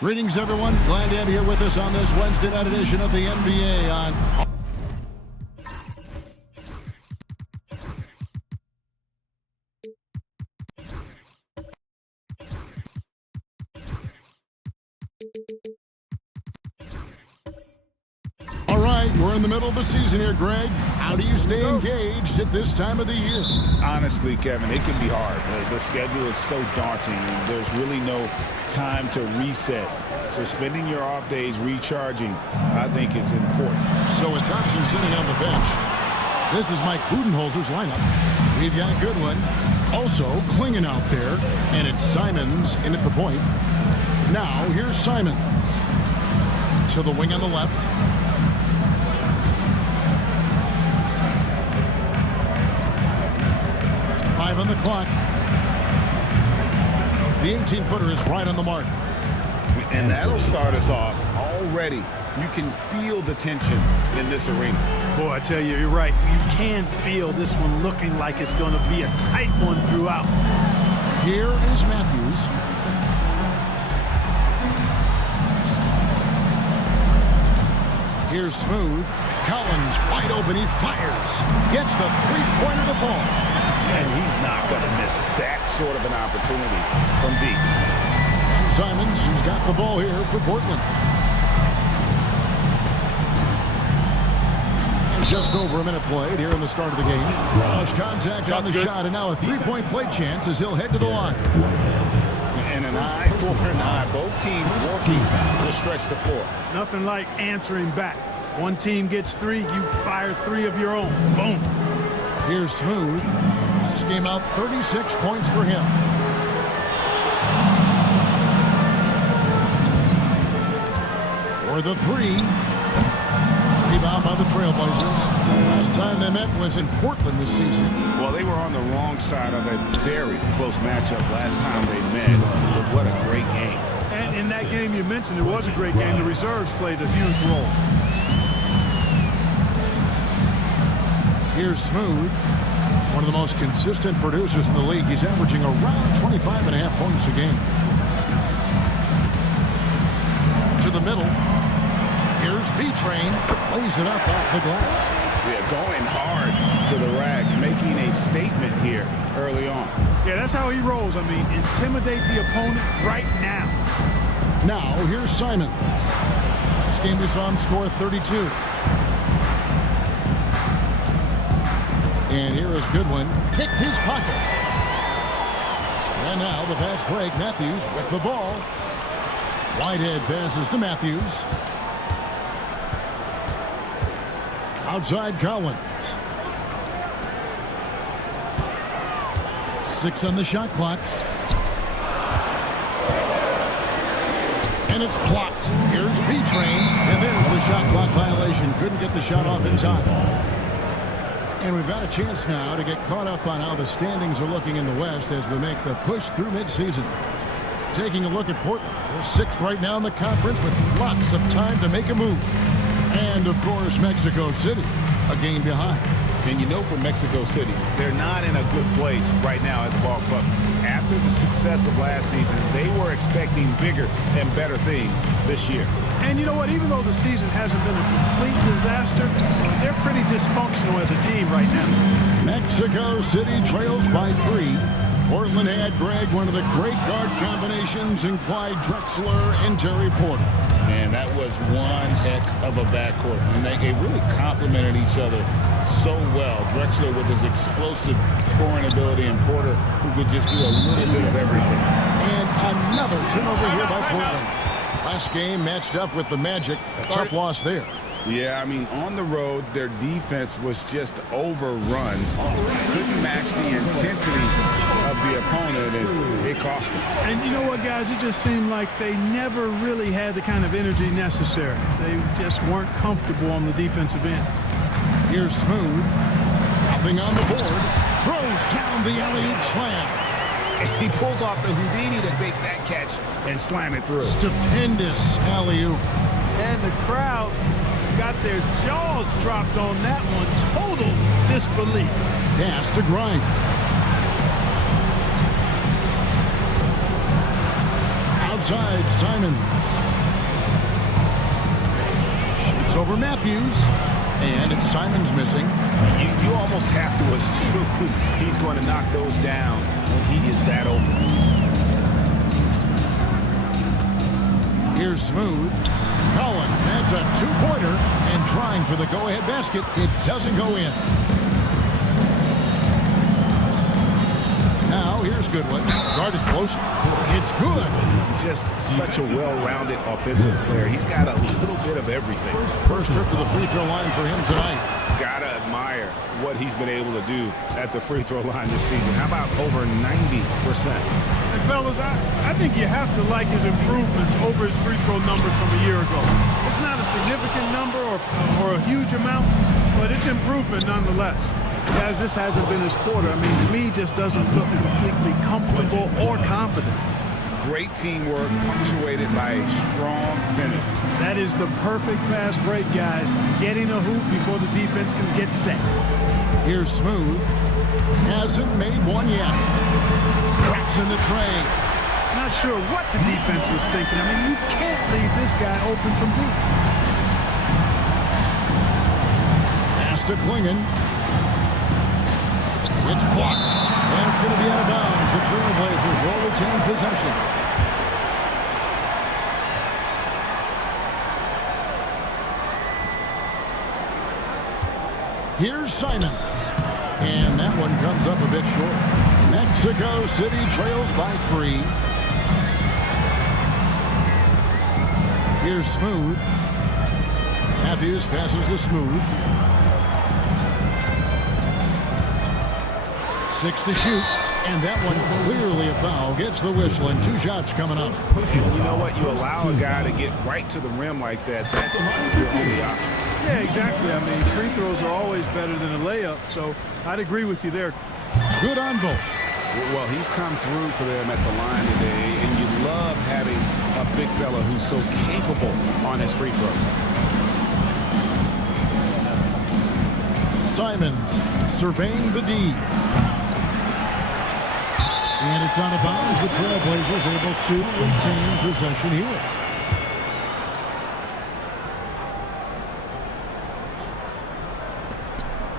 Greetings, everyone. Glad to have you here with us on this Wednesday night edition of the NBA on... All right, we're in the middle of the season here, Greg. How do you stay engaged at this time of the year? Honestly, Kevin, it can be hard. The schedule is so daunting, and there's really no time to reset. So spending your off days recharging, I think, is important. So with Thompson sitting on the bench, this is Mike Budenholzer's lineup. We've got Goodwin, also Klingon out there, and it's Simons in at the point. Now, here's Simon. To the wing on the left. Five on the clock. The 18-footer is right on the mark. And that'll start us off already. You can feel the tension in this arena. Boy, I tell you, you're right. You can feel this one looking like it's going to be a tight one throughout. Here is Matthews. Here's Smooth. Collins wide open. He fires. Gets the three-pointer to fall. And he's not going to miss that sort of an opportunity from deep. Simons has got the ball here for Portland. And just over a minute played here in the start of the game. Lost contact on the shot, and now a three-point play chance as he'll head to the line. And an eye for an eye. Both teams working to stretch the floor. Nothing like answering back. One team gets three, you fire three of your own. Boom. Here's Smooth. This game out 36 points for him. For the three. Rebound by the Trailblazers. Last time they met was in Portland this season. Well, they were on the wrong side of a very close matchup last time they met. But what a great game. And in that game you mentioned, it was a great game. The reserves played a huge role. Here's Smooth. One of the most consistent producers in the league. He's averaging around 25.5 points a game. To the middle. Here's B-Train. Lays it up off the glass. Yeah, going hard to the rack, making a statement here early on. Yeah, that's how he rolls. I mean, intimidate the opponent right now. Now, here's Simon. Last game we saw him score 32. And here is Goodwin. Picked his pocket. And now the fast break. Matthews with the ball. Whitehead passes to Matthews. Outside Collins. 6 on the shot clock. And it's blocked. Here's B-Train. And there's the shot clock violation. Couldn't get the shot off in time. And we've got a chance now to get caught up on how the standings are looking in the West as we make the push through midseason. Taking a look at Portland. They're 6th right now in the conference with lots of time to make a move. And, of course, Mexico City, a game behind. And you know for Mexico City, they're not in a good place right now as a ball club. After the success of last season, they were expecting bigger and better things this year. And you know what? Even though the season hasn't been a complete disaster, they're pretty dysfunctional as a team right now. Mexico City trails by 3. Portland had, Greg, one of the great guard combinations in Clyde Drexler and Terry Porter. Man, that was one heck of a backcourt. And they really complemented each other so well. Drexler with his explosive scoring ability and Porter who could just do a little bit of everything. And another turnover here by Portland. Last game matched up with the Magic. A tough loss there. Yeah, I mean, on the road, their defense was just overrun. Couldn't match the intensity of the opponent, and it cost them. And you know what, guys? It just seemed like they never really had the kind of energy necessary. They just weren't comfortable on the defensive end. Here's Smooth. Nothing on the board. Throws down the alley-oop slam. And he pulls off the Houdini to make that catch and slam it through. Stupendous alley-oop. And the crowd got their jaws dropped on that one. Total disbelief. Pass to Grimes. Outside, Simon. Shoots over Matthews. And it's Simon's missing. You almost have to assume he's going to knock those down when he is that open. Here's Smooth. Cullen adds a two-pointer and trying for the go-ahead basket. It doesn't go in. Now here's Goodwin. Guarded close. It's good. Just such a well-rounded offensive player. He's got a little bit of everything. First trip to the free throw line for him tonight. Gotta admire what he's been able to do at the free throw line this season. How about over 90%? And fellas, I think you have to like his improvements over his free throw numbers from a year ago. It's not a significant number or a huge amount, but it's improvement nonetheless. Guys, this hasn't been his quarter. I mean, to me, just doesn't look completely comfortable or confident. Great teamwork punctuated by a strong finish. That is the perfect fast break, guys. Getting a hoop before the defense can get set. Here's Smooth. Hasn't made one yet. Drops in the tray. Not sure what the defense was thinking. I mean, you can't leave this guy open from deep. Pass to Klingon. It's blocked. And it's going to be out of bounds. The Trailblazers will retain possession. Here's Simons. And that one comes up a bit short. Mexico City trails by 3. Here's Smooth. Matthews passes to Smooth. 6 to shoot, and that one clearly a foul. Gets the whistle, and 2 shots coming up. You know what? You allow a guy to get right to the rim like that. That's your only option. Yeah, exactly. I mean, free throws are always better than a layup, so I'd agree with you there. Good on both. Well, he's come through for them at the line today, and you love having a big fella who's so capable on his free throw. Simons surveying the D. And it's out of bounds. The Trailblazers able to retain possession here.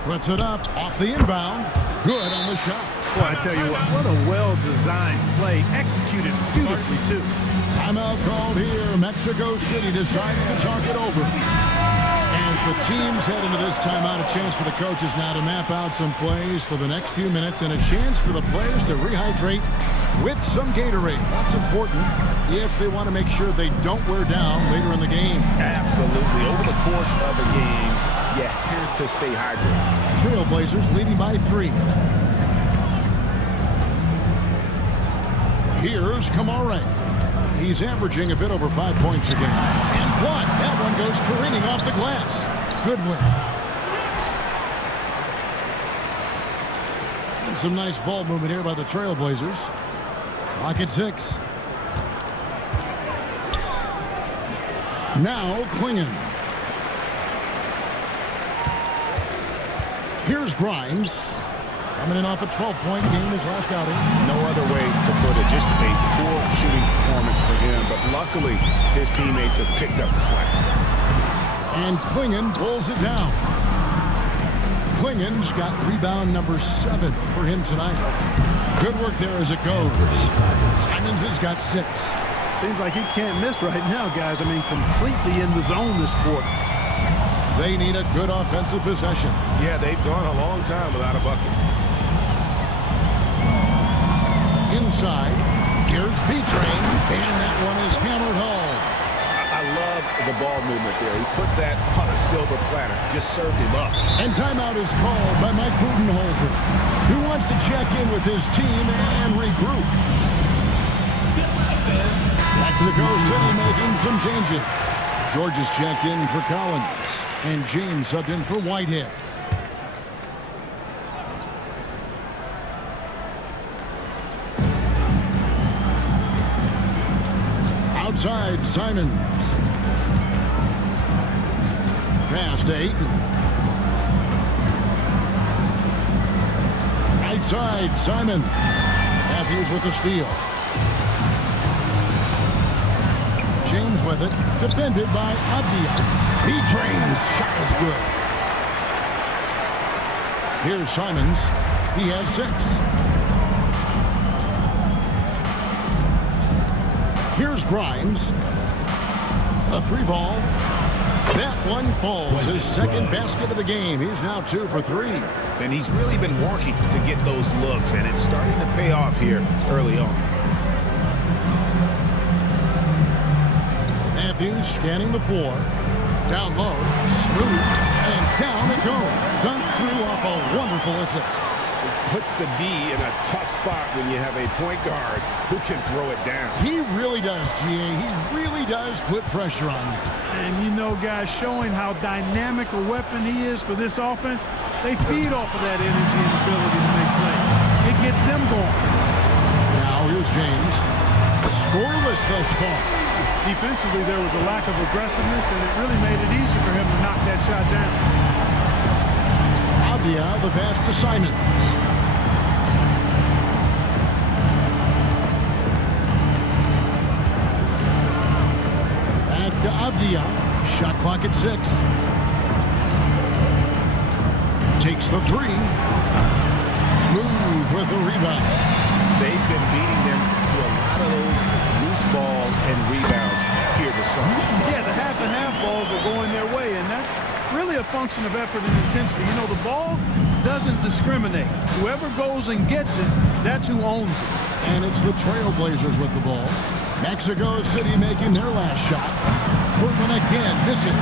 Puts it up off the inbound. Good on the shot. Boy, I tell you what a well-designed play. Executed beautifully, too. Timeout called here. Mexico City decides to talk it over. As the teams head into this timeout, a chance for the coaches now to map out some plays for the next few minutes and a chance for the players to rehydrate with some Gatorade. That's important if they want to make sure they don't wear down later in the game. Absolutely. Over the course of a game, you have to stay hydrated. Trailblazers leading by 3. Here's Kamare. He's averaging a bit over 5 points a game. And blocked. That one goes careening off the glass. Good win. And some nice ball movement here by the Trailblazers. Clock at 6. Now Klingon. Here's Grimes. Coming in off a 12-point game his last outing. No other way to put it. Just a poor shooting performance for him. But luckily, his teammates have picked up the slack. And Klingon pulls it down. Klingon's got rebound number 7 for him tonight. Good work there as it goes. Simons has got 6. Seems like he can't miss right now, guys. I mean, completely in the zone this quarter. They need a good offensive possession. Yeah, they've gone a long time without a bucket. Inside, here's P-Train, and that one is hammered home. I love the ball movement there. He put that on a silver platter, just served him up. And timeout is called by Mike Budenholzer, who wants to check in with his team and regroup. Mexico City making some changes. George is checked in for Collins, and James subbed in for Whitehead. Outside, Simons. Pass to Ayton. Right side, Simons. Matthews with the steal. James with it, defended by Abdia. B-Train's shot is good. Here's Simons. He has 6. Here's Grimes. A 3-ball. That one falls. His second basket of the game. He's now 2 for 3. And he's really been working to get those looks, and it's starting to pay off here early on. Matthews scanning the floor. Down low, smooth, and down it goes. Dunked through off a wonderful assist. It puts the D in a tough spot when you have a point guard who can throw it down. He really does, GA. He really does put pressure on you. And you know, guys, showing how dynamic a weapon he is for this offense, they feed off of that energy and ability to make plays. It gets them going. Now here's James. Scoreless thus far. Defensively, there was a lack of aggressiveness, and it really made it easy for him to knock that shot down. Abdia, the pass to Simons. Back to Abdia. Shot clock at 6. Takes the 3. Smooth with the rebound. They've been beating them to a lot of those loose balls and rebounds here this summer. Yeah, the half-and-half balls are going their way, and that's really a function of effort and intensity. You know, the ball doesn't discriminate. Whoever goes and gets it, that's who owns it. And it's the Trailblazers with the ball. Mexico City making their last shot. Portland again missing.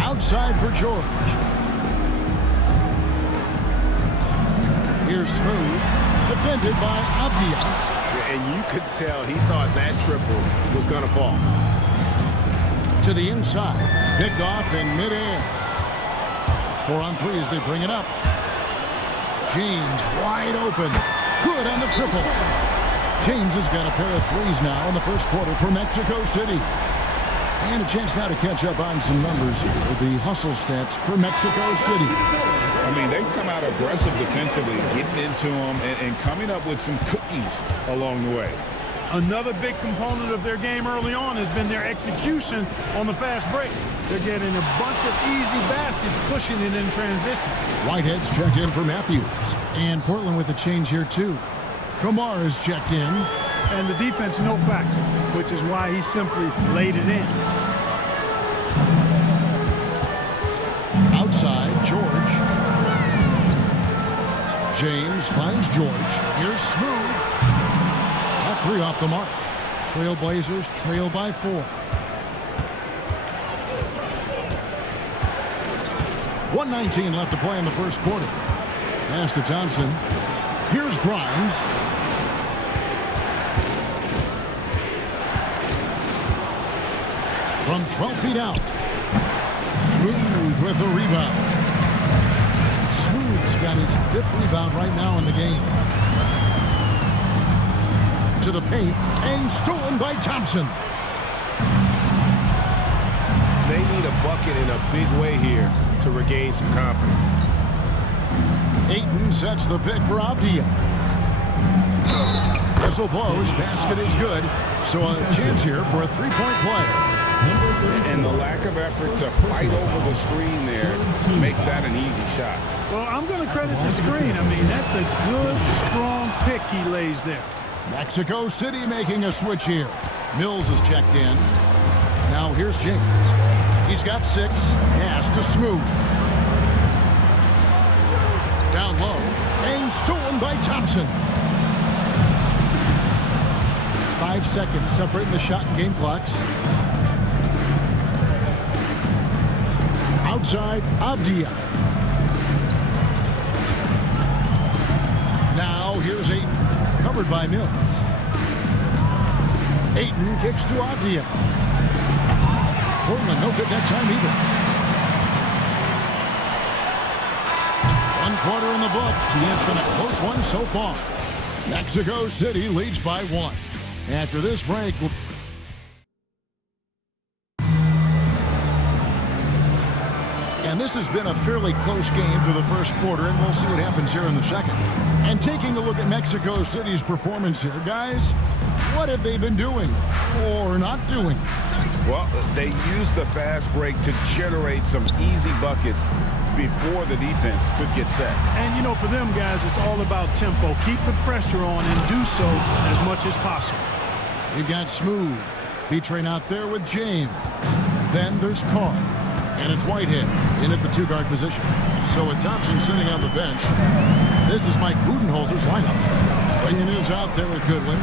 Outside for George. Here's Smooth, defended by Abdia. And you could tell he thought that triple was going to fall. To the inside, picked off in midair. 4 on 3 as they bring it up. James wide open. Good on the triple. James has got a pair of 3s now in the first quarter for Mexico City. And a chance now to catch up on some numbers here. The hustle stats for Mexico City. I mean, they've come out aggressive defensively, getting into them and coming up with some cookies along the way. Another big component of their game early on has been their execution on the fast break. They're getting a bunch of easy baskets, pushing it in transition. Whitehead's checked in for Matthews. And Portland with a change here, too. Kamar is checked in. And the defense, no factor, which is why he simply laid it in. Outside, George. James finds George. Here's Smooth. That 3 off the mark. Trailblazers trail by 4. 1:19 left to play in the first quarter. Pass to Thompson. Here's Grimes. From 12 feet out. Smooth with the rebound. Smooth's got his 5th rebound right now in the game. To the paint, and stolen by Thompson. They need a bucket in a big way here to regain some confidence. Ayton sets the pick for Abdia. Whistle blows, basket is good, so a chance here for a 3-point play. And the lack of effort to fight over the screen there makes that an easy shot. Well, I'm going to credit the screen. I mean, that's a good, strong pick he lays there. Mexico City making a switch here. Mills is checked in. Now here's James. He's got 6. Pass to Smooth. Down low. And stolen by Thompson. 5 seconds separating the shot and game clocks. Outside, Abdia. Now here's Ayton. Covered by Mills. Ayton kicks to Abdia. Portland no good that time either. 1 quarter in the books. And it's been a close one so far. Mexico City leads by 1. After this break, And this has been a fairly close game to the first quarter, and we'll see what happens here in the second. And taking a look at Mexico City's performance here, guys, what have they been doing or not doing? Well, they used the fast break to generate some easy buckets before the defense could get set. And, you know, for them, guys, it's all about tempo. Keep the pressure on and do so as much as possible. We've got Smooth. B-Train out there with James. Then there's Carr. And it's Whitehead in at the two-guard position. So with Thompson sitting on the bench, this is Mike Budenholzer's lineup. Klingon is out there with Goodwin.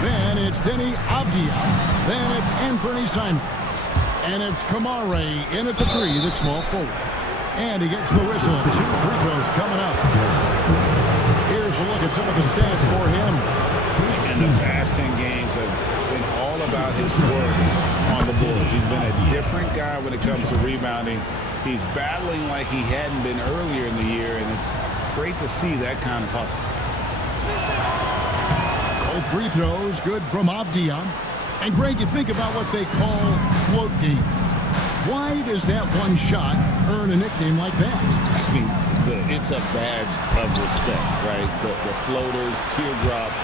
Then it's Denny Avdia. Then it's Anthony Simons. And it's Kamare in at the three, the small forward. And he gets the whistle. 2 free throws coming up. Here's a look at some of the stats for him. And the past 10 games have been all about his work on the boards. He's been a different guy when it comes to rebounding. He's battling like he hadn't been earlier in the year, and it's great to see that kind of hustle. Both free throws good from Avdia. And Greg, you think about what they call float game. Why does that one shot earn a nickname like that? I mean, it's a badge of respect, right? The floaters, teardrops,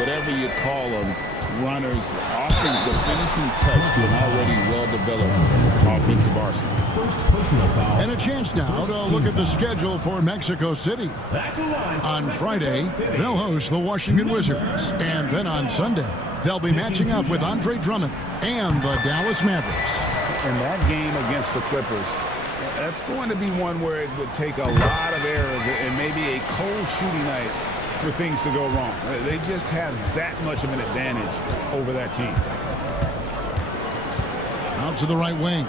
whatever you call them, runners, often the finishing touch to an already well-developed offensive arsenal. And a chance now to look at the schedule for Mexico City. On Friday, they'll host the Washington Wizards. And then on Sunday, they'll be matching up with Andre Drummond and the Dallas Mavericks. And that game against the Clippers, that's going to be one where it would take a lot of errors and maybe a cold shooting night for things to go wrong. They just have that much of an advantage over that team. Out to the right wing.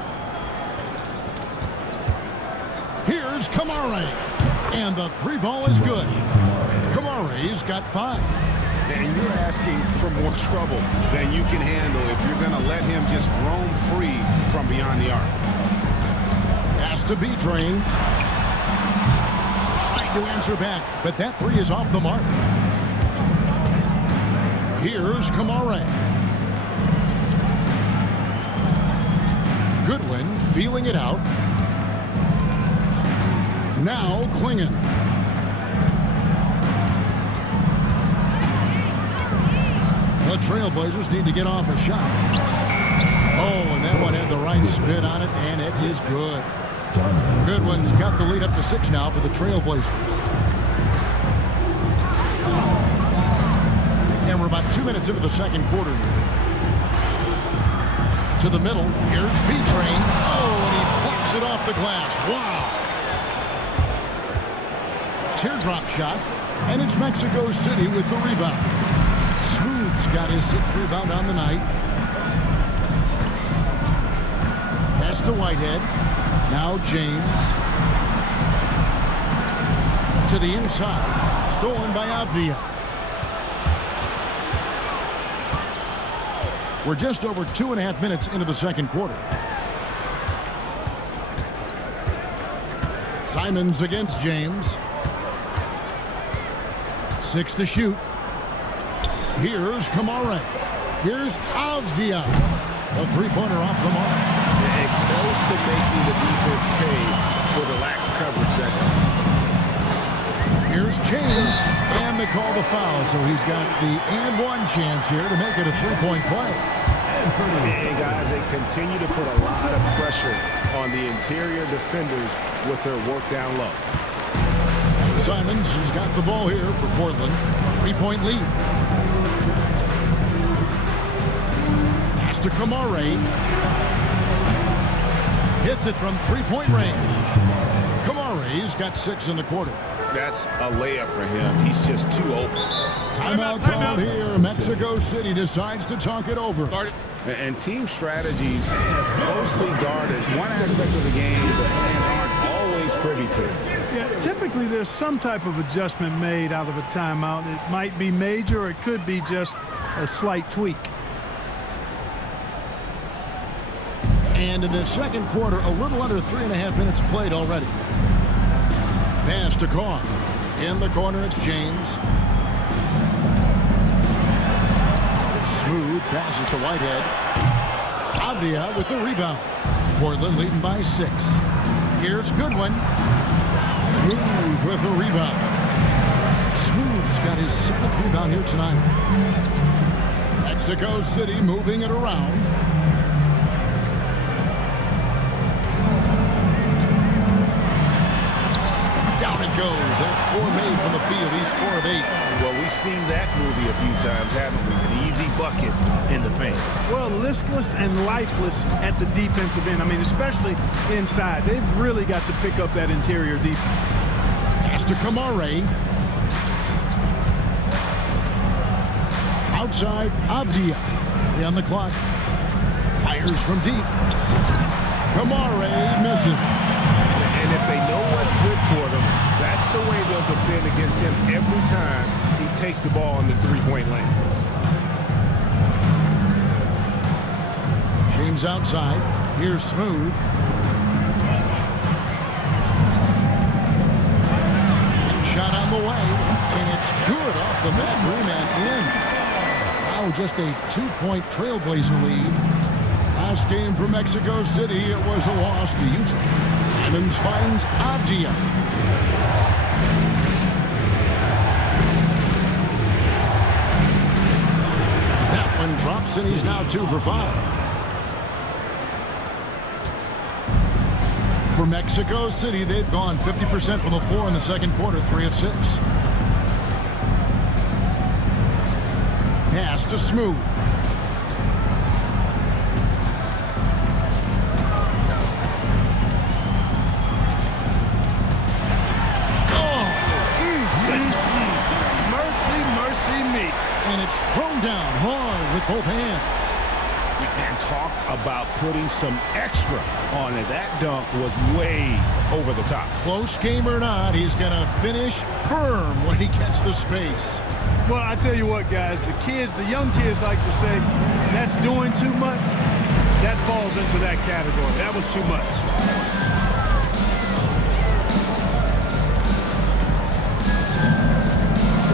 Here's Kamare. And the three ball is good. Kamare's got 5. And you're asking for more trouble than you can handle if you're going to let him just roam free from beyond the arc. Has to be trained. Trying to answer back, but that three is off the mark. Here's Kamare. Goodwin feeling it out. Now Klingon. The Trailblazers need to get off a shot. Oh, and that one had the right spin on it, and it is good. Goodwin's got the lead up to 6 now for the Trailblazers. And we're about 2 minutes into the second quarter here. To the middle, here's B-Train. Oh, and he plucks it off the glass. Wow. Teardrop shot, and it's Mexico City with the rebound. Smooth's got his 6th rebound on the night. Pass to Whitehead. Now James. To the inside. Stolen by Avdia. We're just over 2.5 minutes into the second quarter. Simons against James. 6 to shoot. Here's Kamare. Here's Avdia. A three-pointer off the mark. And close to making the defense pay for the lax coverage that time. Here's James. And they call the foul, so he's got the and one chance here to make it a three-point play. And guys, they continue to put a lot of pressure on the interior defenders with their work down low. Simons has got the ball here for Portland. 3-point lead. Pass to Kamare. Hits it from 3-point range. Kamare's got 6 in the quarter. That's a layup for him. He's just too open. Timeout called here. Mexico City decides to talk it over. And team strategies closely guarded. One aspect of the game the fans aren't always privy to. Yeah, typically there's some type of adjustment made out of a timeout. It might be major, or it could be just a slight tweak. And in the second quarter, a little under 3.5 minutes played already. Pass to Carr. In the corner, it's James. Smooth passes to Whitehead. Avdia with the rebound. Portland leading by 6. Here's Goodwin. Smooth with the rebound. Smooth's got his 7th rebound here tonight. Mexico City moving it around. Down it goes. That's 4 made from the field. He's 4 of 8. Well, we've seen that movie a few times, haven't we? An easy bucket in the paint. Well, listless and lifeless at the defensive end. I mean, especially inside. They've really got to pick up that interior defense. Pass to Kamare. Outside, Avdia. 3 on the clock. Fires from deep. Kamare misses. And if they know what's good for them, that's the way they'll defend against him every time he takes the ball in the three-point lane. James outside. Here's Smooth. Shot on the way, and it's good off the back rim and in. Now just a 2-point Trailblazer lead. Last game for Mexico City, it was a loss to Utah. Simons finds Avdia. That one drops, and he's now 2 for 5. For Mexico City, they've gone 50% from the floor in the second quarter, 3 of 6. Pass to Smooth. Mercy me. And it's thrown down hard with both hands. And talk about putting some extra on it. That dunk was way over the top. Close game or not, he's going to finish firm when he gets the space. Well, I tell you what, guys, the young kids like to say, that's doing too much. That falls into that category. That was too much.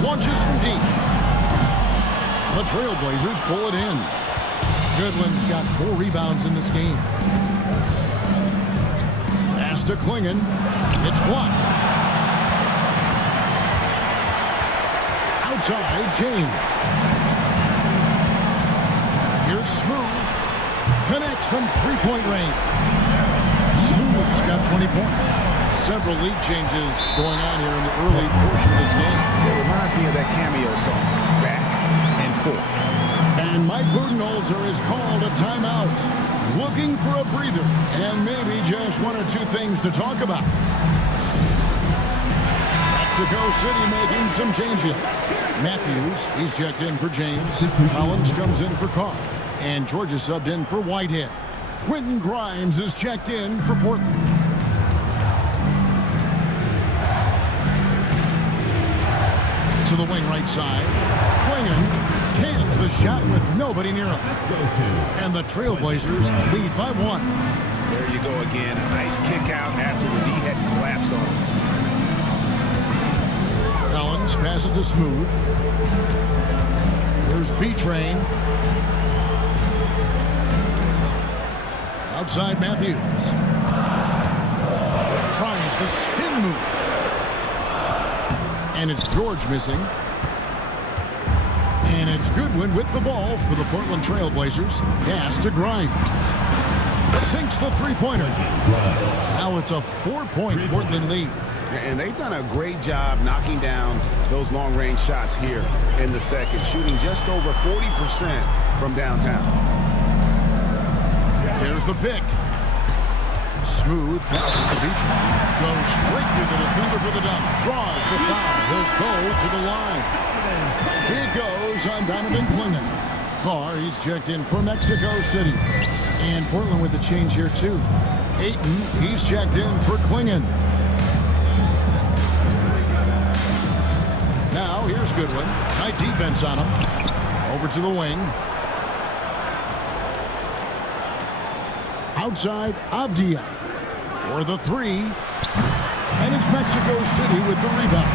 Launches from deep. The Trailblazers pull it in. Goodwin's got 4 rebounds in this game. Pass to Klingon. It's blocked. Outside, James. Here's Smooth. Connects from 3-point range. Smooth's got 20 points. Several lead changes going on here in the early portion of this game. It reminds me of that cameo song, Back and Forth. And Mike Budenholzer has called a timeout, looking for a breather, and maybe just 1 or 2 things to talk about. Mexico City making some changes. Matthews, he's checked in for James. Collins comes in for Carr. And Georgia subbed in for Whitehead. Quentin Grimes is checked in for Portland. To the wing right side. Klingon cans the shot with nobody near him. And the Trailblazers lead by 1. There you go again. A nice kick out after the knee had collapsed on him. Collins passes to Smooth. Here's B-Train. Outside Matthews. Tries the spin move. And it's George missing. And it's Goodwin with the ball for the Portland Trailblazers. Pass to Grimes. Sinks the 3-pointer. Now it's a 4-point Portland lead. And they've done a great job knocking down those long-range shots here in the second, shooting just over 40% from downtown. There's the pick. Smooth passes the beach. Goes straight through the defender for the dunk. Draws the foul. He'll go to the line. Here goes on Donovan Klingon. Carr, he's checked in for Mexico City. And Portland with a change here too. Ayton, he's checked in for Klingon. Now here's Goodwin. Tight defense on him. Over to the wing. Outside, Avdia for the 3. And it's Mexico City with the rebound.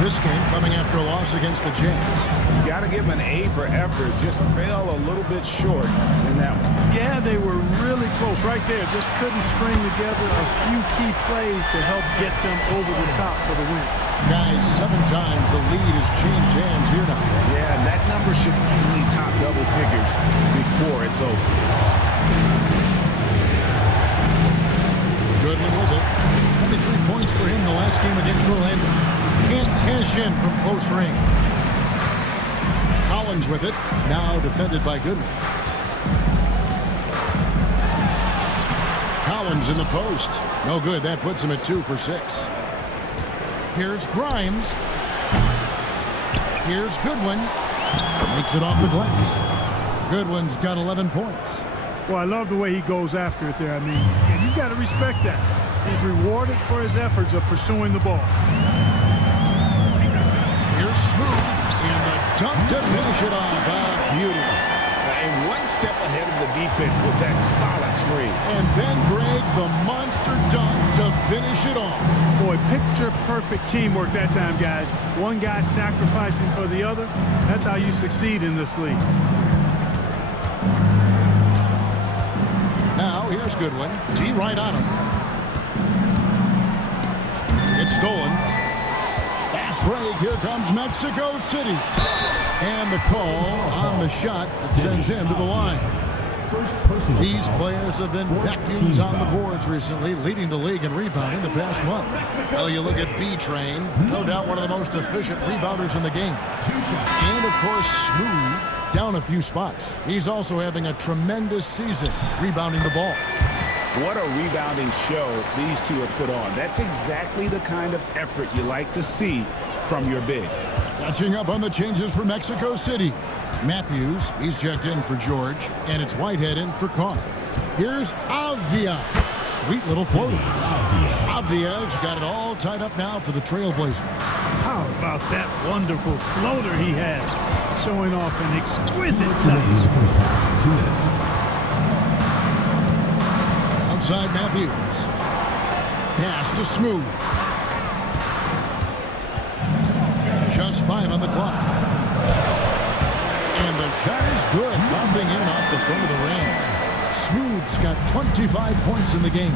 This game coming after a loss against the Jazz. Got to give him an A for effort. Just fell a little bit short in that one. Yeah, they were really close right there. Just couldn't string together a few key plays to help get them over the top for the win. Guys, 7 times the lead has changed hands here now. Yeah, and that number should easily top double figures before it's over. Goodman with it. 23 points for him the last game against Orlando. Can't cash in from close range. Collins with it. Now defended by Goodman. Collins in the post. No good. That puts him at 2 for 6. Here's Grimes. Here's Goodwin. Makes it off the glass. Goodwin's got 11 points. Well, I love the way he goes after it there. I mean, you've got to respect that. He's rewarded for his efforts of pursuing the ball. Here's Smooth in the dunk to finish it off. Beauty. And one step ahead of the defense with that solid screen. And then Greg, the monster dunk to finish it off. Boy, picture-perfect teamwork that time, guys. One guy sacrificing for the other. That's how you succeed in this league. Now, here's Goodwin. D right on him. It's stolen. Fast break. Here comes Mexico City. And the call on the shot that sends him to the line. These players have been vacuums on the boards recently, leading the league in rebounding the past month. Well, you look at B-Train, no doubt one of the most efficient rebounders in the game. And, of course, Smooth, down a few spots. He's also having a tremendous season rebounding the ball. What a rebounding show these two have put on. That's exactly the kind of effort you like to see from your bigs. Catching up on the changes for Mexico City. Matthews, he's checked in for George, and it's Whitehead in for Carr. Here's Avdia. Sweet little floater. Avdia's got it all tied up now for the Trailblazers. How about that wonderful floater he has, showing off an exquisite touch. Outside Matthews. Pass to Smooth. Just 5 on the clock. And the shot is good, dropping in off the front of the rim. Smooth's got 25 points in the game.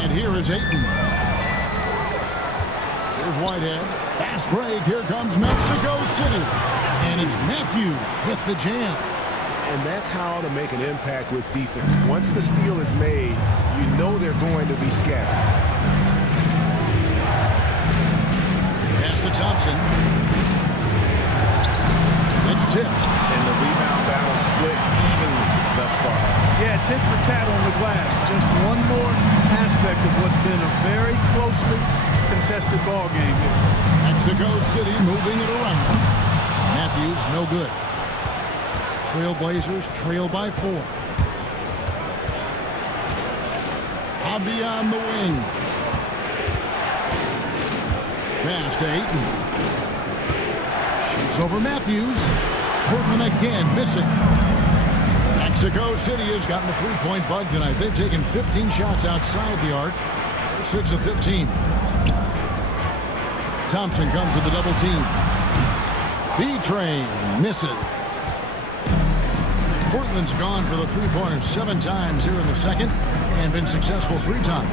And here is Ayton. Here's Whitehead. Fast break. Here comes Mexico City. And it's Matthews with the jam. And that's how to make an impact with defense. Once the steal is made, you know they're going to be scattered. Pass to Thompson. It's tipped. And the rebound battle split evenly thus far. Yeah, tit for tat on the glass. Just one more aspect of what's been a very closely contested ball game here. Mexico City moving it around. Matthews, no good. Trailblazers trail by 4. Avdia on the wing. Pass to Ayton. Shoots over Matthews. Portland again missing. Mexico City has gotten the three-point bug tonight. They've taken 15 shots outside the arc. They're 6 of 15. Thompson comes with the double team. B-Train misses. Portland's gone for the three-pointers 7 times here in the second and been successful 3 times.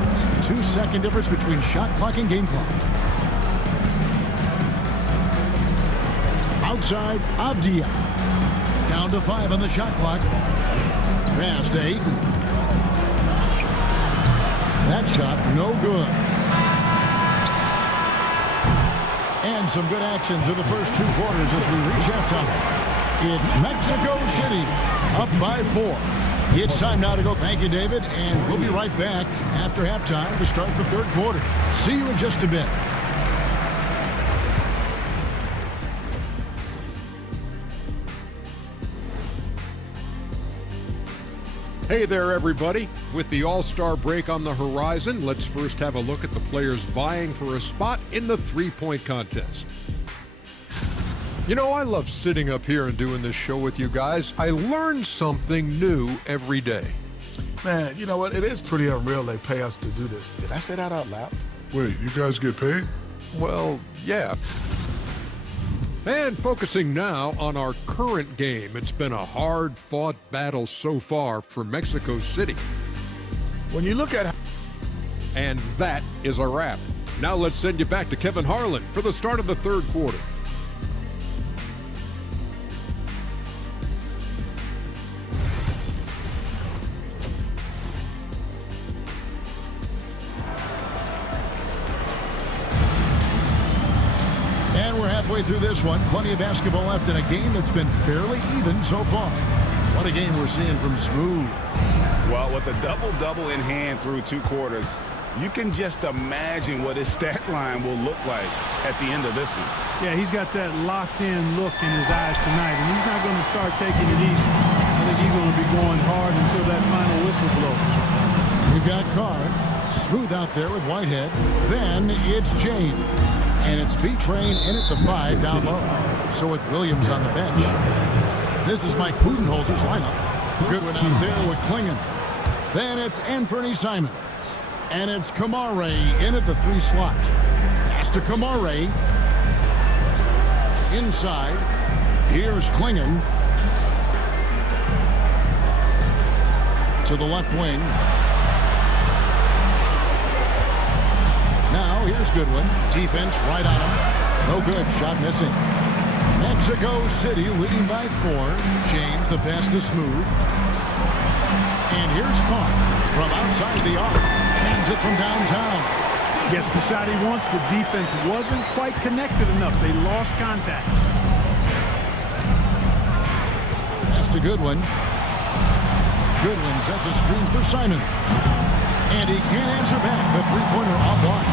2-second difference between shot clock and game clock. Outside, Avdia. Down to 5 on the shot clock. Pass to Ayton. That shot, no good. And some good action through the first 2 quarters as we reach halftime. It's Mexico City up by 4. It's time now to go. Thank you, David. And we'll be right back after halftime to start the third quarter. See you in just a bit. Hey there, everybody. With the All-Star break on the horizon, let's first have a look at the players vying for a spot in the three-point contest. You know, I love sitting up here and doing this show with you guys. I learn something new every day. Man, you know what? It is pretty unreal they pay us to do this. Did I say that out loud? Wait, you guys get paid? Well, yeah. And focusing now on our current game. It's been a hard-fought battle so far for Mexico City. When you look at... And that is a wrap. Now let's send you back to Kevin Harlan for the start of the third quarter. And we're halfway through this one. Plenty of basketball left in a game that's been fairly even so far. What a game we're seeing from Smooth. Well, with a double-double in hand through 2 quarters, you can just imagine what his stat line will look like at the end of this one. Yeah, he's got that locked-in look in his eyes tonight, and he's not going to start taking it easy. I think he's going to be going hard until that final whistle blows. We've got Carr, Smooth out there with Whitehead. Then it's James. And it's B-Train in at the 5 down low. So with Williams on the bench, this is Mike Budenholzer's lineup. Goodwin out there with Klingon. Then it's Anthony Simons. And it's Kamare in at the 3 slot. Pass to Kamare. Inside. Here's Klingon. To the left wing. Now here's Goodwin. Defense right on him. No good. Shot missing. Mexico City leading by 4. James the pass to Smooth. And here's Carr from outside the arc. Hands it from downtown. Gets the shot he wants. The defense wasn't quite connected enough. They lost contact. Pass to Goodwin. Goodwin sets a screen for Simon. And he can't answer back. The three-pointer offline.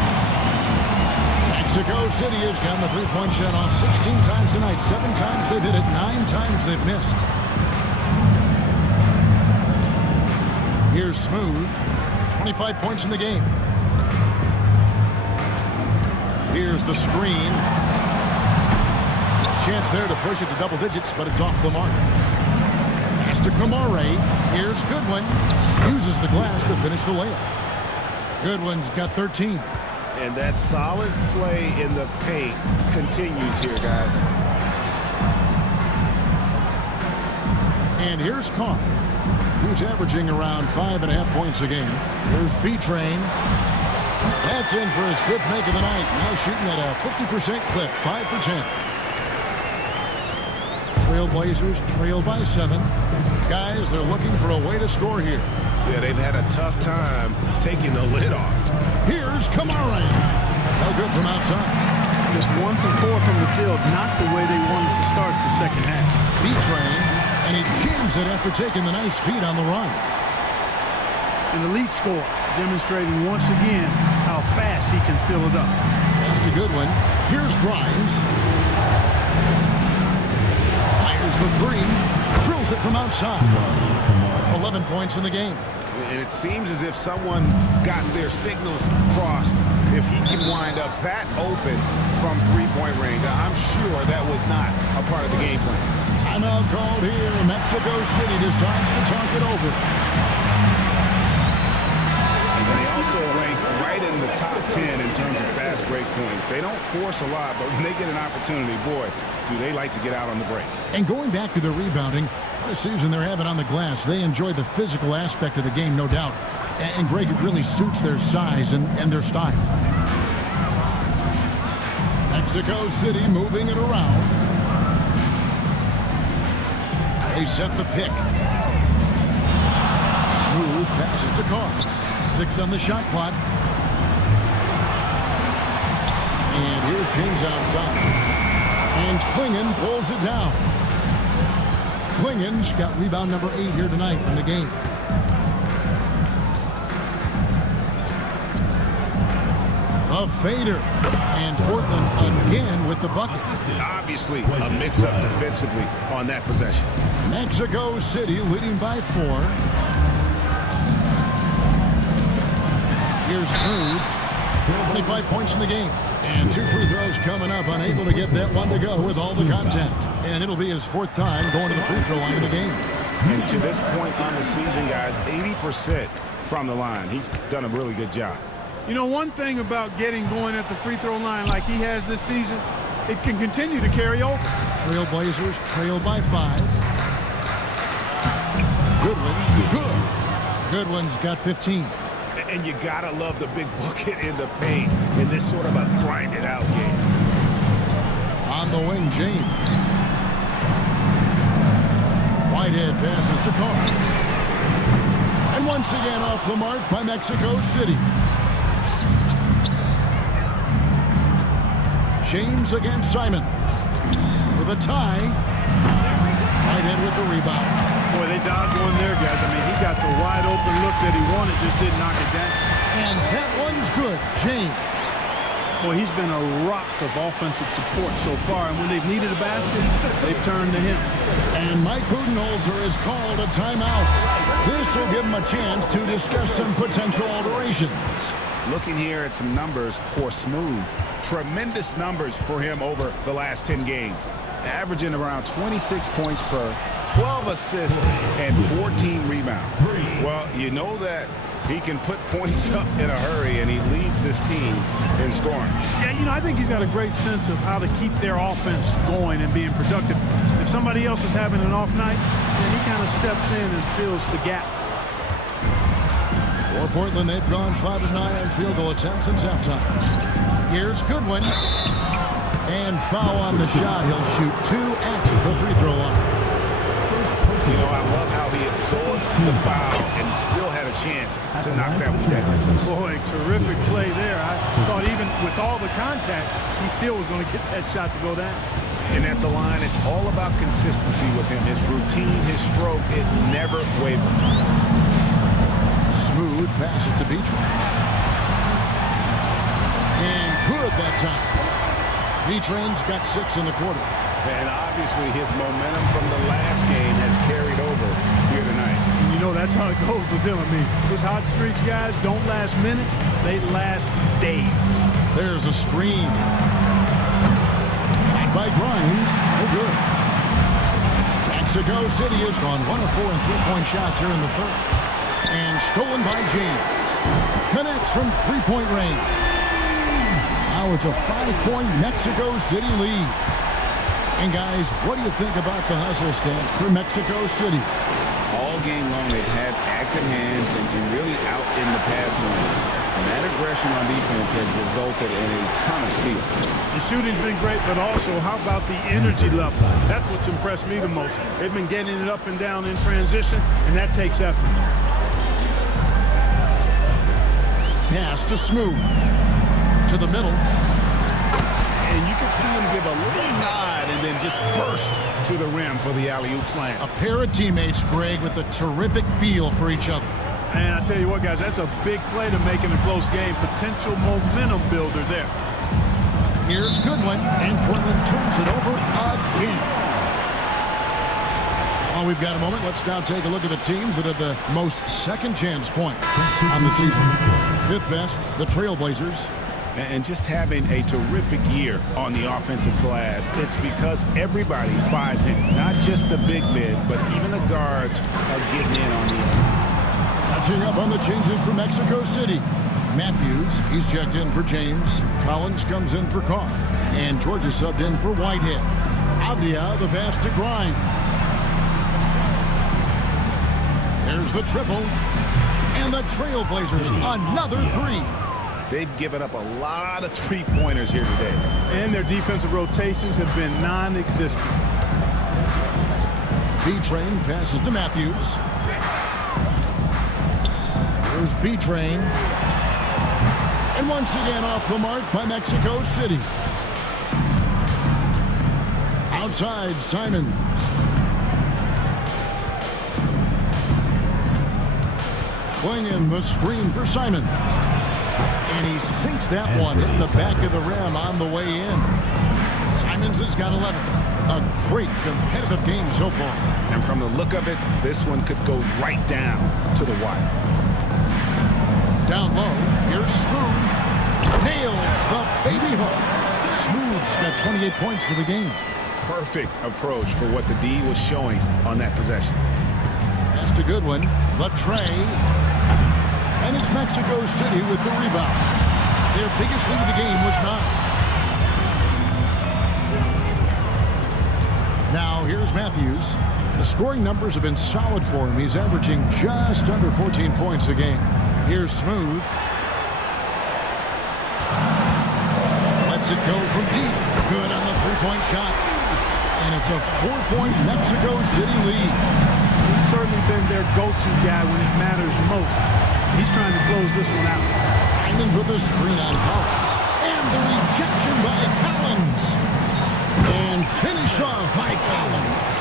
Mexico City has gotten the three-point shot off 16 times tonight. 7 times they've hit it. 9 times they've missed. Here's Smooth. 25 points in the game. Here's the screen. Chance there to push it to double digits, but it's off the mark. Pass to Kamare. Here's Goodwin. Uses the glass to finish the layup. Goodwin's got 13. And that solid play in the paint continues here, guys. And here's Carr, who's averaging around 5.5 points a game. Here's B-Train. That's in for his 5th make of the night. Now shooting at a 50% clip, 5 for 10. Trailblazers trail by 7. Guys, they're looking for a way to score here. Yeah, they've had a tough time taking the lid off. Here's Kamare. No good from outside. Just 1 for 4 from the field, not the way they wanted to start the second half. B-Train, and he jams it after taking the nice feed on the run. An elite score, demonstrating once again how fast he can fill it up. Pass to Goodwin. Here's Grimes. Fires the 3. Drills it from outside. 11 points in the game. And it seems as if someone got their signals crossed if he can wind up that open from 3-point range. I'm sure that was not a part of the game plan. Timeout called here. Mexico City decides to talk it over. And they also rank right in the top 10 in terms of fast break points. They don't force a lot, but when they get an opportunity, boy, do they like to get out on the break. And going back to the rebounding, what a season they're having on the glass. They enjoy the physical aspect of the game, no doubt. And Greg, it really suits their size and their style. Mexico City moving it around. They set the pick. Smooth passes to Carr. 6 on the shot clock. And here's James outside. And Klingon pulls it down. Klingon's got rebound number 8 here tonight in the game. A fader. And Portland again with the bucket. Obviously, a mix-up defensively on that possession. Mexico City leading by 4. Here's Smooth. 25 points in the game. And 2 free throws coming up. Unable to get that one to go with all the contact. And it'll be his 4th time going to the free throw line of the game. And to this point on the season, guys, 80% from the line. He's done a really good job. You know, one thing about getting going at the free throw line like he has this season, it can continue to carry over. Trailblazers trail by 5. Goodwin, good. Goodwin's got 15. And you gotta love the big bucket in the paint in this sort of a grinded out game. On the wing, James. Whitehead passes to Carr. And once again off the mark by Mexico City. James against Simon for the tie. Whitehead with the rebound. Boy, they dodged one there, guys. I mean, he got the wide open look that he wanted, just didn't knock it down. And that one's good, James. Boy, he's been a rock of offensive support so far, and when they've needed a basket, they've turned to him. And Mike Budenholzer has called a timeout. This will give him a chance to discuss some potential alterations. Looking here at some numbers for Smooth. Tremendous numbers for him over the last 10 games. Averaging around 26 points per, 12 assists, and 14 rebounds. Well, you know that he can put points up in a hurry, and he leads this team in scoring. Yeah, you know, I think he's got a great sense of how to keep their offense going and being productive. If somebody else is having an off night, then he kind of steps in and fills the gap. For Portland, they've gone 5 of 9 on field goal attempts since halftime. Here's Goodwin. And foul on the shot. He'll shoot 2 at the free throw line. You know, I love how he absorbs the foul and still had a chance to knock that one down. Boy, terrific play there. I thought even with all the contact, he still was going to get that shot to go down. And at the line, it's all about consistency with him. His routine, his stroke, it never wavers. Smooth passes to Beatrice. And good that time. Beatrice's got 6 in the quarter. And obviously his momentum from the last game has carried over here tonight. You know, that's how it goes with him. I mean, his hot streaks, guys, don't last minutes. They last days. There's a screen. Shot by Grimes. No good. Mexico City has gone 1 of 4 in three-point shots here in the third. And stolen by James. Connects from three-point range. Now it's a 5-point Mexico City lead. And guys, what do you think about the hustle stance for Mexico City? All game long, they've had active hands and really out in the passing lanes. And that aggression on defense has resulted in a ton of steals. The shooting's been great, but also how about the energy level? That's what's impressed me the most. They've been getting it up and down in transition, and that takes effort. Pass to Smooth. To the middle. And you can see him give a little nod and then just burst to the rim for the alley-oop slam. A pair of teammates, Greg, with a terrific feel for each other. And I tell you what, guys, that's a big play to make in a close game. Potential momentum builder there. Here's Goodwin, and Portland turns it over again. While we've got a moment, let's now take a look at the teams that have the most second chance points on the season. 5th best, the Trailblazers. And just having a terrific year on the offensive glass, it's because everybody buys in. Not just the big men, but even the guards are getting in on the end. Catching up on the changes for Mexico City. Matthews, he's checked in for James. Collins comes in for Carr. And George is subbed in for Whitehead. Avdia, the pass to Grimes. There's the triple. And the Trailblazers, another 3. They've given up a lot of three-pointers here today. And their defensive rotations have been non-existent. B-Train passes to Matthews. Here's B-Train. And once again off the mark by Mexico City. Outside, Simons. Swinging the screen for Simon. And he sinks that one, hitting the back of the rim on the way in. Simons has got 11. A great competitive game so far. And from the look of it, this one could go right down to the wire. Down low, here's Smooth. Nails the baby hook. Smooth's got 28 points for the game. Perfect approach for what the D was showing on that possession. Pass to Goodwin. The tray. And it's Mexico City with the rebound. Their biggest lead of the game was 9. Now here's Matthews. The scoring numbers have been solid for him. He's averaging just under 14 points a game. Here's Smooth. Lets it go from deep. Good on the three-point shot. And it's a 4-point Mexico City lead. He's certainly been their go-to guy when it matters most. He's trying to close this one out. Simons with the screen on Collins. And the rejection by Collins. And finished off by Collins.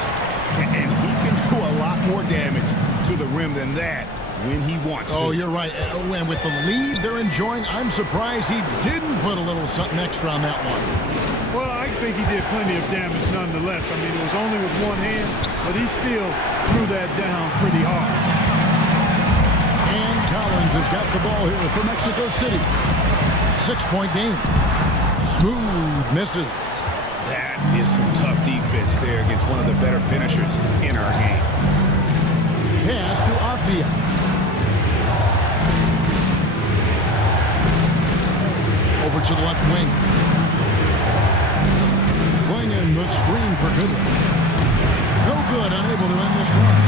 And he can do a lot more damage to the rim than that when he wants to. Oh, you're right. And with the lead they're enjoying, I'm surprised he didn't put a little something extra on that one. Well, I think he did plenty of damage nonetheless. I mean, it was only with one hand, but he still threw that down pretty hard. And Collins has got the ball here for Mexico City. 6-point game. Smooth misses. That is some tough defense there against one of the better finishers in our game. Pass to Avdia. Over to the left wing. Flinging the screen for Goodwin. No good, unable to end this run.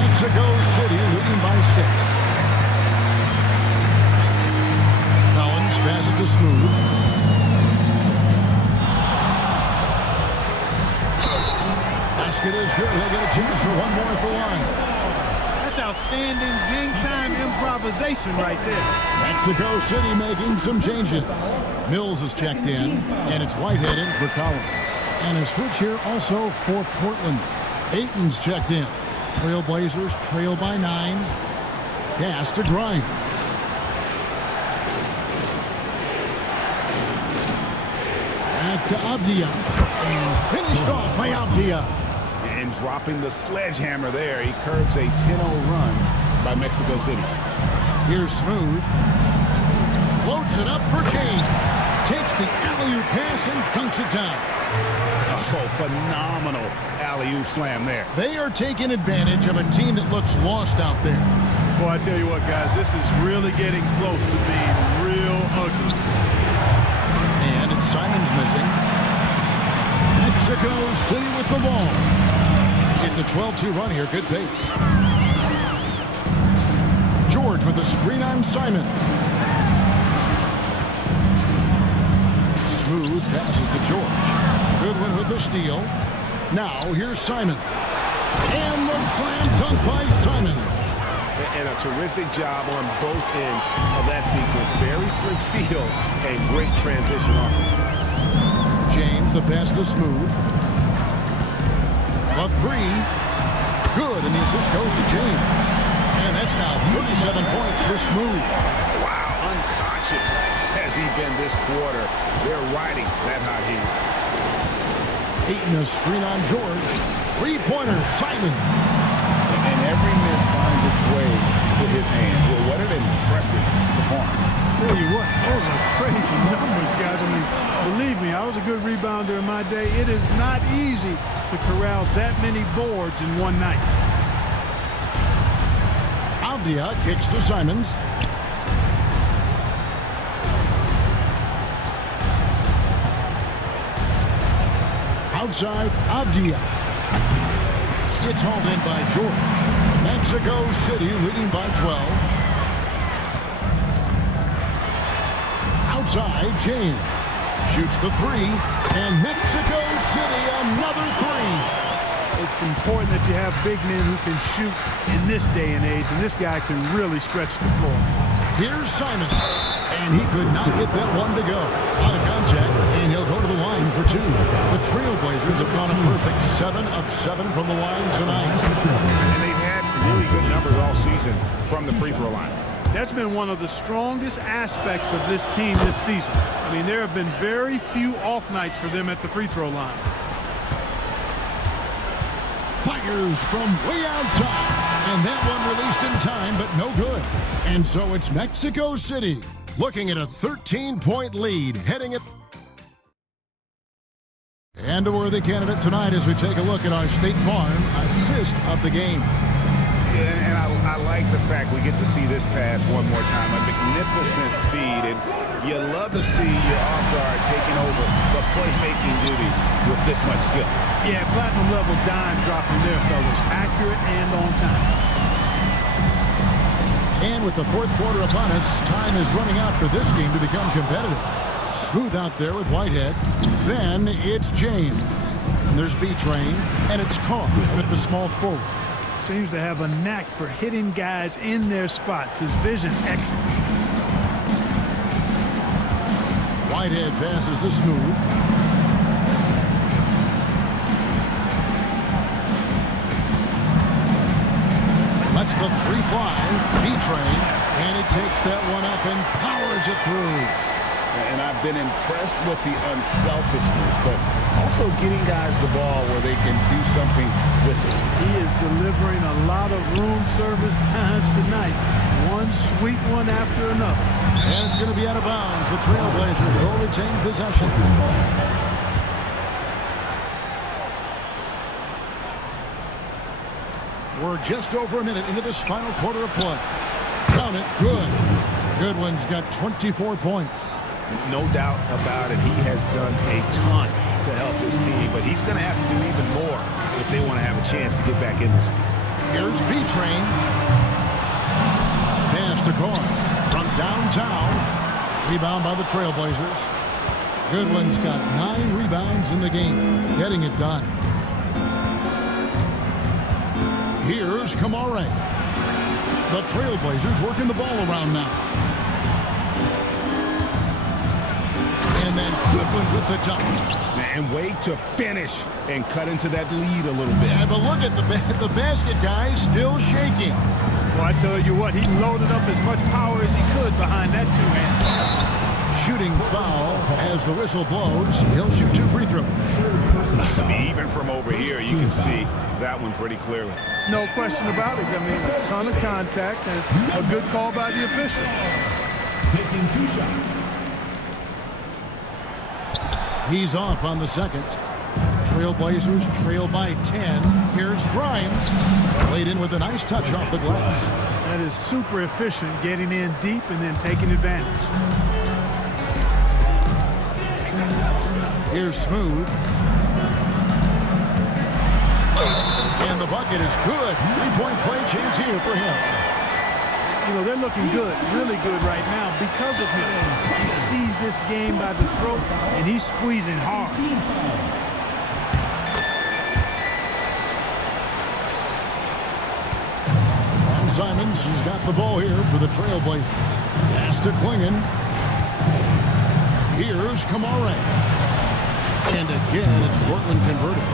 Mexico City leading by 6. Collins passes it to Smooth. Basket is good. He'll get a chance for one more at the line. That's outstanding hang-time improvisation right there. Mexico City making some changes. Mills is checked in, and it's Whitehead in for Collins. And a switch here also for Portland. Ayton's checked in. Trailblazers trail by 9. Pass to Grimes. Back to Avdia. And finished off by Avdia. And dropping the sledgehammer there, he curbs a 10-0 run by Mexico City. Here's Smooth. Floats it up for James. Takes the alley-oop pass and dunks it down. Oh, phenomenal alley-oop slam there. They are taking advantage of a team that looks lost out there. Boy, I tell you what, guys, this is really getting close to being real ugly. And it's Simons missing. Mexico City with the ball. It's a 12-2 run here. Good pace. George with the screen on Simon. Smooth passes to George. Goodwin with the steal. Now here's Simon. And the slam dunk by Simon. And a terrific job on both ends of that sequence. Very slick steal and great transition offense. James, the pass to Smooth. A 3. Good, and the assist goes to James. And that's now 37 points for Smooth. Wow, unconscious has he been this quarter. They're riding that hot heat. Ayton a screen on George. 3-pointer, Simon. And every miss finds its way to his hand. Well, what an impressive performance. Tell you what, those are crazy numbers, guys. I mean, believe me, I was a good rebounder in my day. It is not easy to corral that many boards in one night. Avdia kicks to Simons. Outside, Avdia. It's hauled in by George. Mexico City leading by 12. Outside, James. Shoots the 3. And Mexico City another 3. It's important that you have big men who can shoot in this day and age, and this guy can really stretch the floor. Here's Simon, and he could not get that one to go. Out of contact, and he'll go to the line for 2. The Trailblazers have gone a perfect 7 of 7 from the line tonight. And they've had really good numbers all season from the free throw line. That's been one of the strongest aspects of this team this season. I mean, there have been very few off nights for them at the free throw line. Fires from way outside. And that one released in time, but no good. And so it's Mexico City looking at a 13-point lead, heading it. And a worthy candidate tonight as we take a look at our State Farm assist of the game. And I like the fact we get to see this pass one more time. A magnificent feed. And you love to see your off guard taking over the playmaking duties with this much skill. Yeah, platinum level dime dropping there, fellas. Accurate and on time. And with the fourth quarter upon us, time is running out for this game to become competitive. Smooth out there with Whitehead. Then it's James. And there's B-Train. And it's Carr at the small forward. Seems to have a knack for hitting guys in their spots. His vision excellent. Whitehead passes to Smooth. Lets the three fly. B-Train. And he takes that one up and powers it through. And I've been impressed with the unselfishness, but also getting guys the ball where they can do something with it. He is delivering a lot of room service times tonight. One sweet one after another. And it's going to be out of bounds. The Trailblazers will retain possession. We're just over a minute into this final quarter of play. Count it. Good. Goodwin's got 24 points. No doubt about it. He has done a ton to help his team, but he's going to have to do even more if they want to have a chance to get back in this. Here's B-Train. Pass to Carr from downtown. Rebound by the Trailblazers. Goodwin's got 9 rebounds in the game, getting it done. Here's Kamare. The Trailblazers working the ball around now. And then Goodwin with the jump. And way to finish and cut into that lead a little bit. Yeah, but look at the basket, guys, still shaking. Well, I tell you what, he loaded up as much power as he could behind that two-hand. Shooting foul as the whistle blows. He'll shoot 2 free throws. I mean, even from over here, you can see that one pretty clearly. No question about it. I mean, a ton of contact and a good call by the official. Taking 2 shots. He's off on the second. Trailblazers trail by 10. Here's Grimes. Laid in with a nice touch off the glass. That is super efficient, getting in deep and then taking advantage. Here's Smooth. And the bucket is good. 3-point play chance here for him. You know, they're looking good, really good right now because of him. He sees this game by the throat, and he's squeezing hard. And Simons has got the ball here for the Trailblazers. Pass to Klingon. Here's Kamare. And again, it's Portland converted.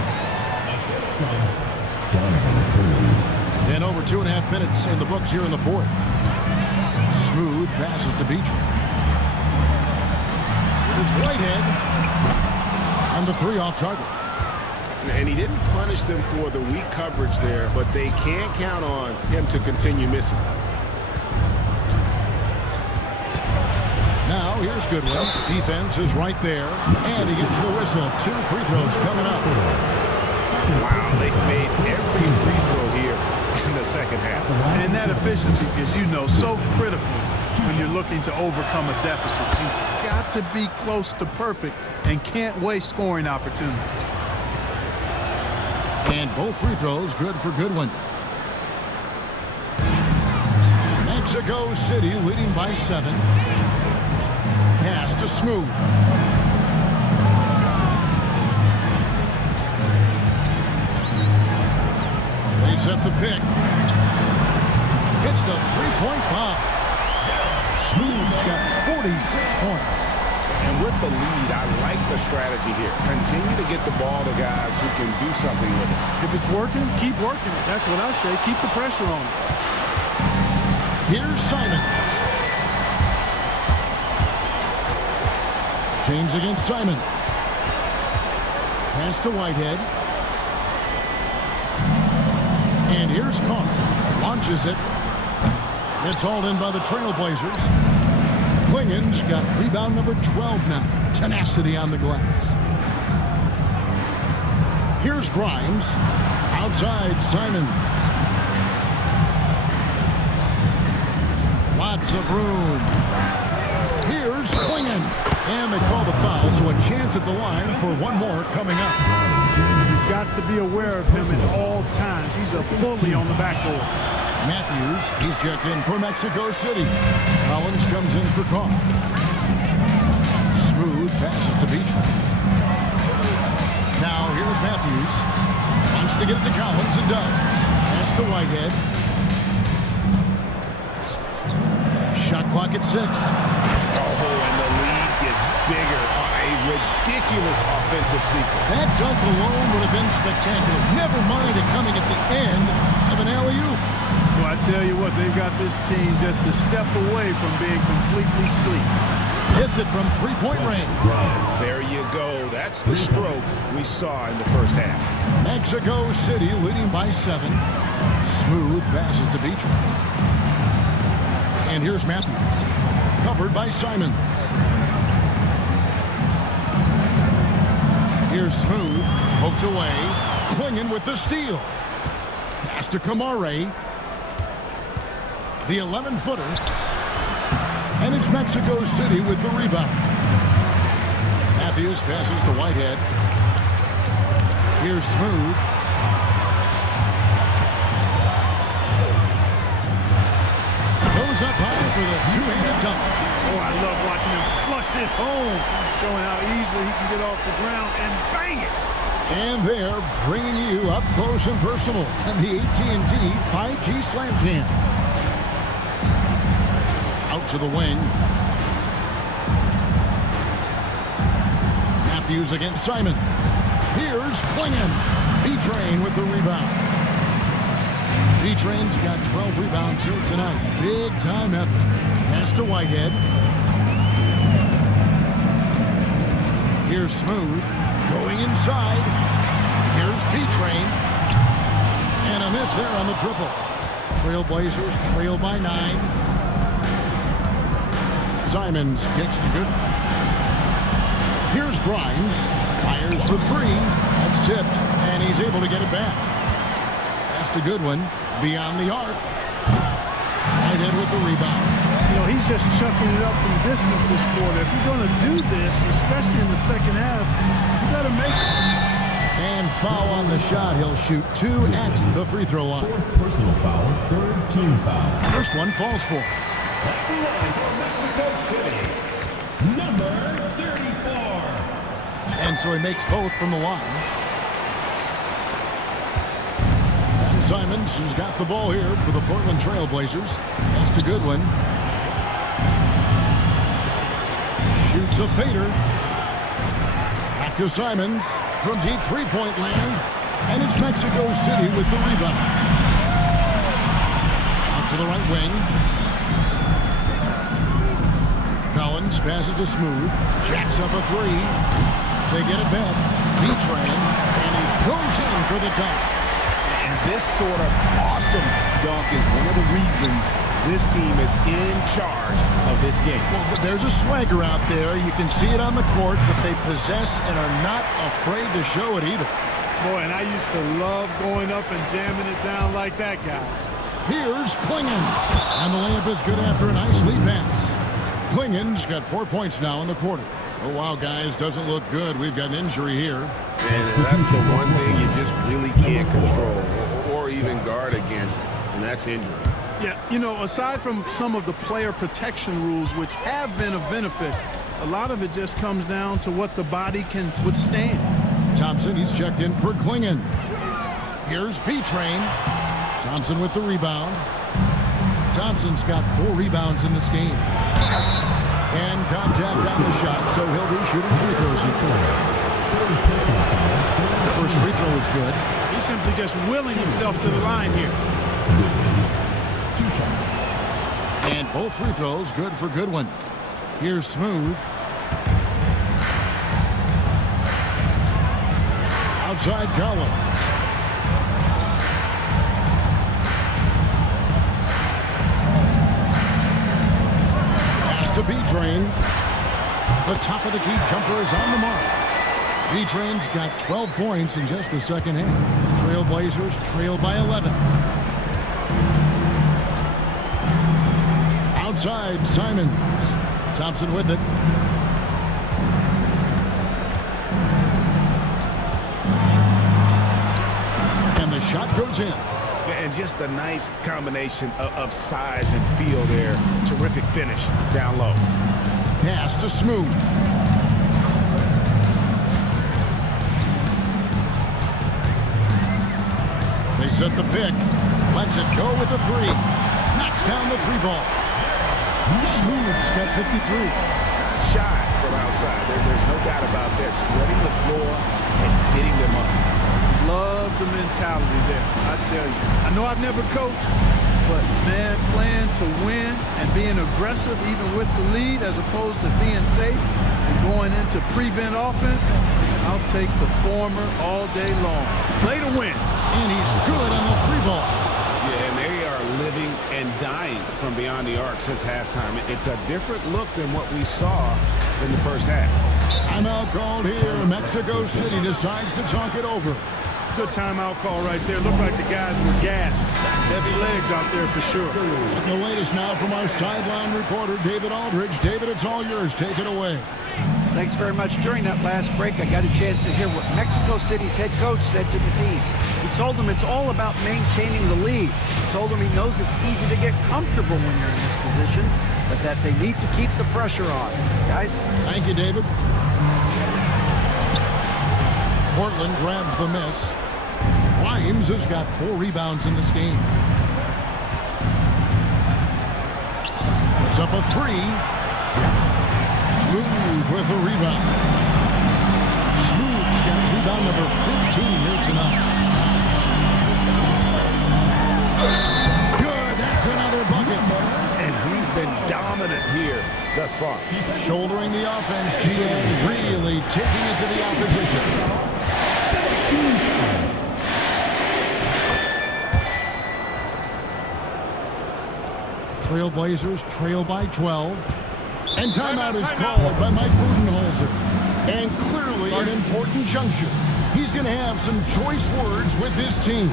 And over 2.5 minutes in the books here in the fourth. Smooth passes to Beecher. Here's Whitehead. On the 3 off target. And he didn't punish them for the weak coverage there, but they can't count on him to continue missing. Now here's Goodwin. Defense is right there. And he gets the whistle. 2 free throws coming up. Wow, they've made every free throw here in the second half. And that efficiency is, you know, so critical when you're looking to overcome a deficit. You've got to be close to perfect and can't waste scoring opportunities. And both free throws good for Goodwin. Mexico City leading by 7. Pass to Smooth. They set the pick. Hits the 3-point bomb. Smooth's got 46 points. And with the lead, I like the strategy here. Continue to get the ball to guys who can do something with it. If it's working, keep working it. That's what I say. Keep the pressure on it. Here's Simon. James against Simon. Pass to Whitehead. And here's Carr. Launches it. It's hauled in by the Trailblazers. Klingon's got rebound number 12 now. Tenacity on the glass. Here's Grimes. Outside Simon. Lots of room. Here's Klingon. And they call the foul, so a chance at the line for one more coming up. You've got to be aware of him at all times. He's a bully on the backboard. Matthews, he's checked in for Mexico City. Collins comes in for Carr. Smooth passes to Beecham. Now here's Matthews. Wants to get it to Collins and does. Pass to Whitehead. Shot clock at 6. Oh, and the lead gets bigger on a ridiculous offensive sequence. That dunk alone would have been spectacular. Never mind it coming at the end of an alley-oop. Well, I tell you what, they've got this team just a step away from being completely asleep. Hits it from three-point range. There you go. That's the stroke we saw in the first half. Mexico City leading by 7. Smooth passes to Beecham. And here's Matthews. Covered by Simons. Here's Smooth. Poked away. Klingon with the steal. Pass to Kamare. The 11-footer. And it's Mexico City with the rebound. Matthews passes to Whitehead. Here's Smooth. Goes up high for the two-handed dunk. Oh, I love watching him flush it home, showing how easily he can get off the ground and bang it. And they're bringing you up close and personal in the AT&T 5G Slam Cam. Out to the wing. Matthews against Simon. Here's Klingon. B-Train with the rebound. B-Train's got 12 rebounds here tonight. Big time effort. Pass to Whitehead. Here's Smooth. Going inside. Here's B-Train. And a miss there on the triple. Trailblazers trail by 9. Simons kicks to good. Here's Grimes. Fires for 3. That's tipped. And he's able to get it back. That's a good one. Beyond the arc. Whitehead with the rebound. You know, he's just chucking it up from distance this quarter. If you're going to do this, especially in the second half, you got to make it. And foul on the shot. He'll shoot 2 at the free throw line. Fourth personal foul, third team foul. First one falls for. Mexico City, number 34. And so he makes both from the line. And Simons has got the ball here for the Portland Trailblazers. That's a good one. Shoots a fader. Back to Simons from deep three-point land. And it's Mexico City with the rebound. Out to the right wing. Collins passes to Smooth. Jacks up a 3. They get it back. B-Train. And he goes in for the dunk. And this sort of awesome dunk is one of the reasons this team is in charge of this game. Well, there's a swagger out there. You can see it on the court that they possess and are not afraid to show it either. Boy, and I used to love going up and jamming it down like that, guys. Here's Klingon. And the layup is good after a nice lead pass. Klingon's got 4 points now in the quarter. Oh, wow, guys, doesn't look good. We've got an injury here. And that's the one thing you just really can't control or even guard against, and that's injury. Yeah, you know, aside from some of the player protection rules, which have been of benefit, a lot of it just comes down to what the body can withstand. Thompson, he's checked in for Klingon. Here's B-Train. Thompson with the rebound. Thompson's got 4 rebounds in this game. And contact on the shot, so he'll be shooting free throws here. The first free throw is good. He's simply just willing himself to the line here. 2 shots. And both free throws good for Goodwin. Here's Smooth. Outside Collins. Pass to B-Train. The top of the key jumper is on the mark. B-Train's got 12 points in just the second half. Trailblazers trail by 11. inside. Simons. Thompson with it. And the shot goes in. And just a nice combination of size and feel there. Terrific finish down low. Pass to Smooth. They set the pick. Lets it go with a three. Knocks down the three ball. Smooth's got 53. Not shy from outside. There's no doubt about that. Spreading the floor and getting them up. Love the mentality there, I tell you. I know I've never coached, but, man, playing to win and being aggressive even with the lead as opposed to being safe and going into prevent offense, I'll take the former all day long. Play to win. And he's good on the three ball. Yeah, and they are living and dying from beyond the arc since halftime. It's a different look than what we saw in the first half. Timeout called here. Mexico City decides to talk it over. Good timeout call right there. Looked like the guys were gassed. Heavy legs out there for sure. And the latest now from our sideline reporter, David Aldridge. David, it's all yours. Take it away. Thanks very much. During that last break, I got a chance to hear what Mexico City's head coach said to the team. He told them it's all about maintaining the lead. He told them he knows it's easy to get comfortable when you're in this position, but that they need to keep the pressure on. Guys? Thank you, David. Portland grabs the miss. Grimes has got 4 rebounds in this game. Puts up a 3. Smooth with a rebound. Smooth's got rebound number 15 here tonight. Good, that's another bucket. And he's been dominant here thus far. Shouldering the offense, GA really taking it to the opposition. Trailblazers trail by 12. And timeout is called by Mike Budenholzer. And clearly an important juncture. He's going to have some choice words with his team.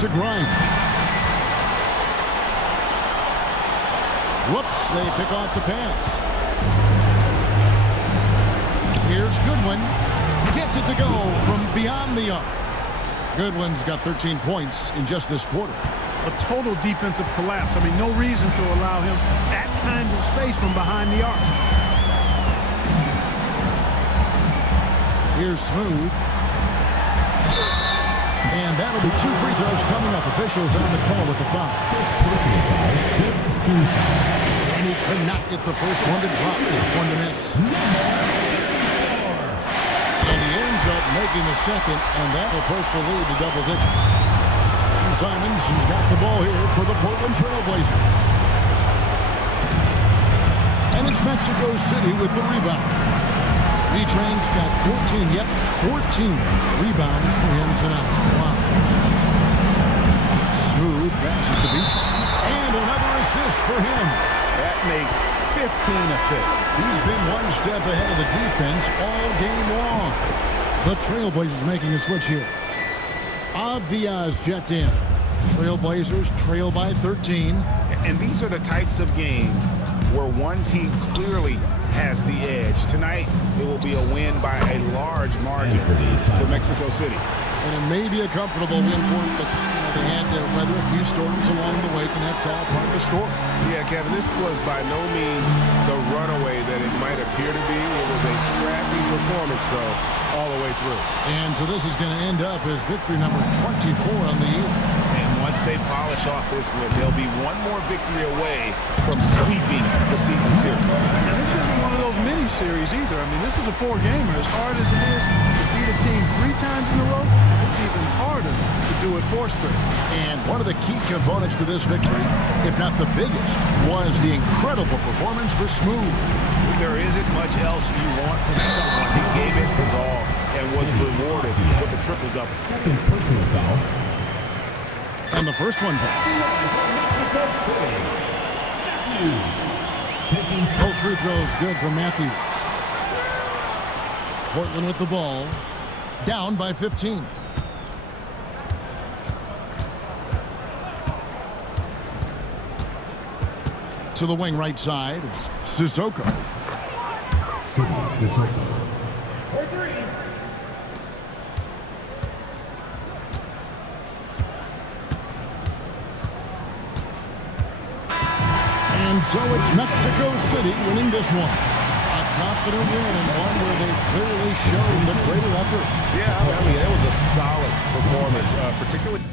To Grimes. Whoops, they pick off the pass. Here's Goodwin. Gets it to go from beyond the arc. Goodwin's got 13 points in just this quarter. A total defensive collapse. I mean, no reason to allow him that kind of space from behind the arc. Here's Smooth. And that'll be 2 free throws coming up. Officials on the call with the foul. And he could not get the first one to drop. Tough one to miss. And he ends up making the second, and that will push the lead to double digits. And Simons has got the ball here for the Portland Trailblazers. And it's Mexico City with the rebound. B-Train's got 14 rebounds for him tonight. Wow. Smooth passes to B-Train. And another assist for him. That makes 15 assists. He's been one step ahead of the defense all game long. The Trailblazers making a switch here. Diaz checked in. Trailblazers trail by 13. And these are the types of games where one team clearly has the edge. Tonight, it will be a win by a large margin for Mexico City. And it may be a comfortable win for them, but they had to weather a few storms along the way, and that's all part of the story. Yeah, Kevin, this was by no means the runaway that it might appear to be. It was a scrappy performance, though, all the way through. And so this is going to end up as victory number 24 on the year. And once they polish off this win, they'll be one more victory away from sweeping the season series. And this isn't one of those mini-series either. I mean, this is a 4-gamer. As hard as it is to be beat a team 3 times in a row, it's even harder to do it 4 straight. And one of the key components to this victory, if not the biggest, was the incredible performance for Smooth. There isn't much else you want from someone. He gave it his all and was rewarded with a triple-double. Second personal foul. And the first one drops. Mexico City. Matthews. Taking Both free throws good for Matthews. Portland with the ball. Down by 15. To the wing right side. Sissoko. Sissoko. And so it's Mexico City winning this one. A confident win and one where they clearly showed the greater effort. Yeah, I mean, it was a solid performance, particularly.